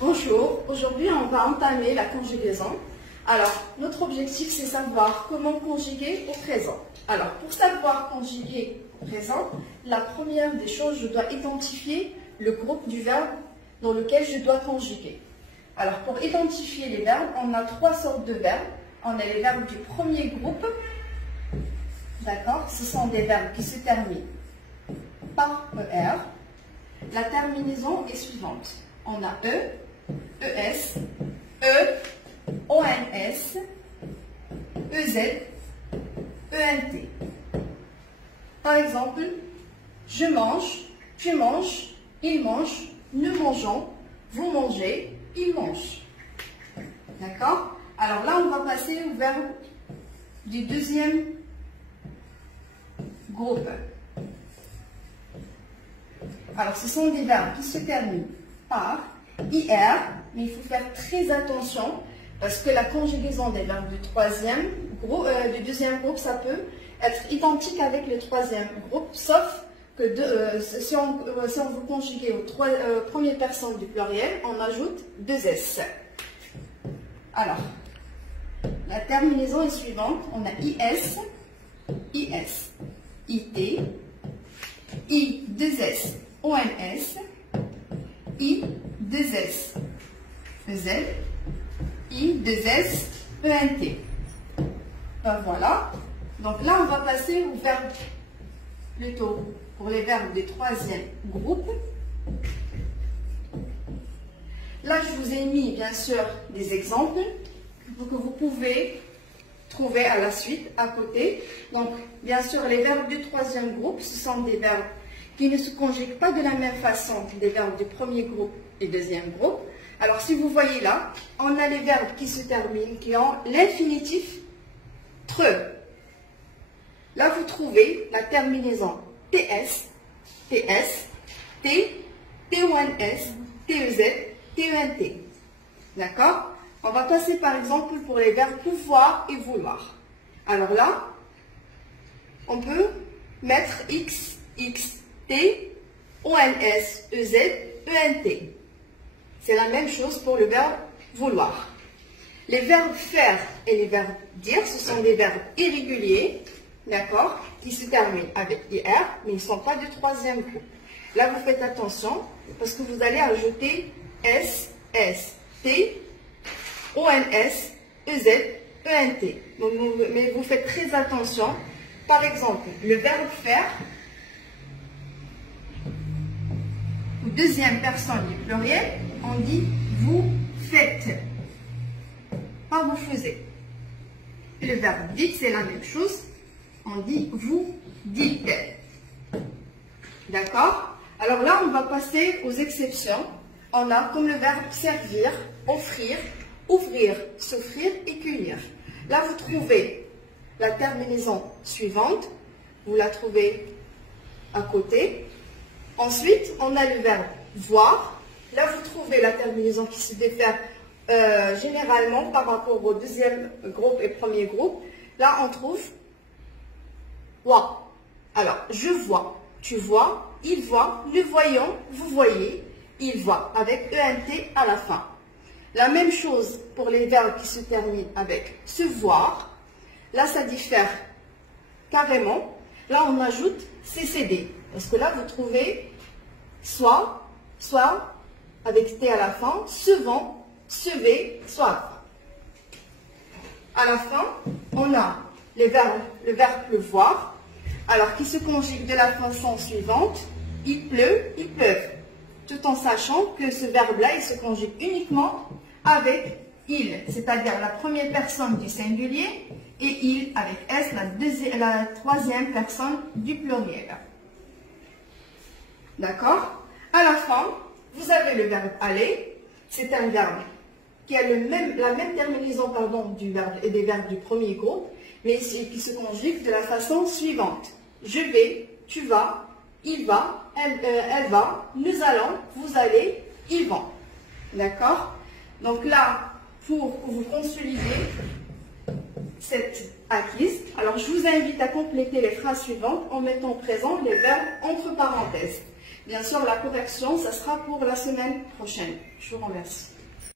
Bonjour, aujourd'hui on va entamer la conjugaison. Alors, notre objectif c'est savoir comment conjuguer au présent. Alors, pour savoir conjuguer au présent, la première des choses, je dois identifier le groupe du verbe dans lequel je dois conjuguer. Alors, pour identifier les verbes, on a trois sortes de verbes. On a les verbes du premier groupe. D'accord? Ce sont des verbes qui se terminent par ER. La terminaison est suivante. On a E, ES, E, ONS, EZ, ENT. Par exemple, je mange, tu manges, il mange, nous mangeons, vous mangez, il mange. D'accord? Alors là, on va passer au verbe du deuxième groupe. Alors, ce sont des verbes qui se terminent par IR, mais il faut faire très attention parce que la conjugaison des verbes du deuxième groupe, ça peut être identique avec le troisième groupe, sauf que si on veut conjuguer aux premières personnes du pluriel, on ajoute deux S. Alors, la terminaison est suivante. On a IS, IS, IT, I2S, ONS, I2S, EZ, I2S, ENT. Ben voilà. Donc là, on va passer au verbe, plutôt pour les verbes du troisième groupe. Là, je vous ai mis, bien sûr, des exemples que vous pouvez trouver à la suite, à côté. Donc, bien sûr, les verbes du troisième groupe, ce sont des verbes qui ne se conjuguent pas de la même façon que des verbes du premier groupe et deuxième groupe. Alors, si vous voyez là, on a les verbes qui se terminent, qui ont l'infinitif TRE. Là, vous trouvez la terminaison TS, TS, T, T1S, TEZ, TENT. D'accord? On va passer par exemple pour les verbes pouvoir et vouloir. Alors là, on peut mettre X, X, T, ONS, EZ, ENT. C'est la même chose pour le verbe vouloir. Les verbes faire et les verbes dire, ce sont des verbes irréguliers, d'accord, qui se terminent avec IR, mais ils ne sont pas du troisième groupe. Là, vous faites attention parce que vous allez ajouter S, S, T, ONS, EZ, ENT. Donc, mais vous faites très attention. Par exemple, le verbe faire, ou deuxième personne du pluriel, on dit vous faites, pas vous faisiez. Et le verbe dites, c'est la même chose. On dit vous dites. D'accord? Alors là, on va passer aux exceptions. On a comme le verbe servir, offrir, ouvrir, s'offrir et cueillir. Là, vous trouvez la terminaison suivante. Vous la trouvez à côté. Ensuite, on a le verbe voir. Là, vous trouvez la terminaison qui se diffère généralement par rapport au deuxième groupe et premier groupe. Là, on trouve voit. Alors, je vois, tu vois, il voit, nous voyons, vous voyez, il voit, avec ENT à la fin. La même chose pour les verbes qui se terminent avec se voir. Là, ça diffère carrément. Là, on ajoute CCD. Parce que là, vous trouvez soit, soit, avec T à la fin, se vend, sevez, soit. À la fin, on a le verbe pleuvoir. Alors, qui se conjugue de la façon suivante. Il pleut, ils pleuvent. Tout en sachant que ce verbe-là, il se conjugue uniquement avec il, c'est-à-dire la première personne du singulier, et il avec S, la troisième personne du pluriel. D'accord? À la fin, vous avez le verbe aller. C'est un verbe qui a la même terminaison du verbe et des verbes du premier groupe, mais qui se conjugue de la façon suivante. Je vais, tu vas, il va, elle va, nous allons, vous allez, ils vont. D'accord? Donc là, pour que vous consolidiez cette acquise, alors je vous invite à compléter les phrases suivantes en mettant présent les verbes entre parenthèses. Bien sûr, la correction, ça sera pour la semaine prochaine. Je vous remercie.